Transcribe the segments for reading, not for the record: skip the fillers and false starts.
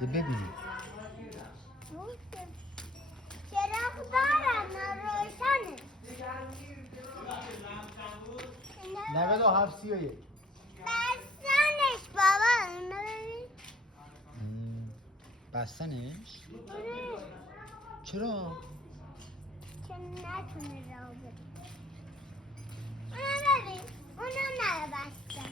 که ببینی. چراغ دارم روشنه. 9731 بستنش بابا اونو ببین. بستنش؟ آره. چرا؟ که نتونه راه بره. اونو ببین. اونو نبستن.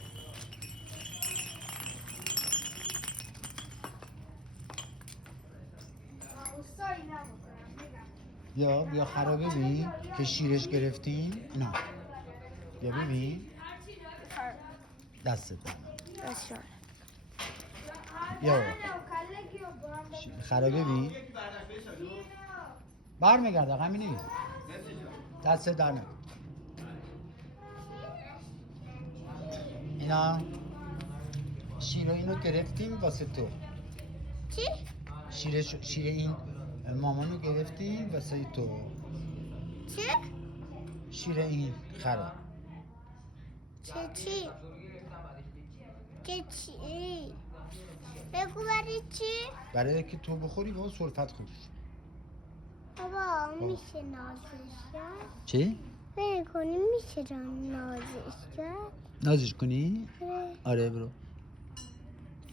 بیا خرابه ببین که شیرش گرفتیم. نه بیا ببین دستت دستشان. بیا خرابه ببین برمیگرده همینی دست در نکن. اینا شیر اینو گرفتیم واسه تو. چی؟ شیر این مامانو گرفتیم واسه تو. چی؟ شیر این خره. چی؟ چی؟ بگو برای چی؟ برای که تو بخوری با سلفت خوش. بابا میشه نازش کرد؟ چی؟ بگو کنی میشه نازش کرد؟ نازش کنی؟ آره برو.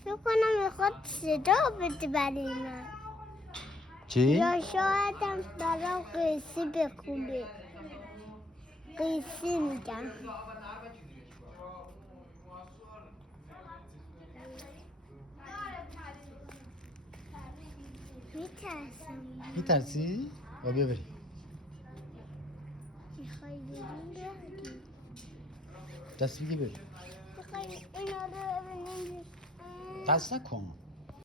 فکر کنم میخواد صدا بده برای من. چی؟ یا شایدم برام قیسی بخونه. قیسی میگم. میترسم. میترسی؟ با بیا بریم. میخوای بریم بریم. دست بگی بریم. میخوای اینا رو ببینیم. دست نکن.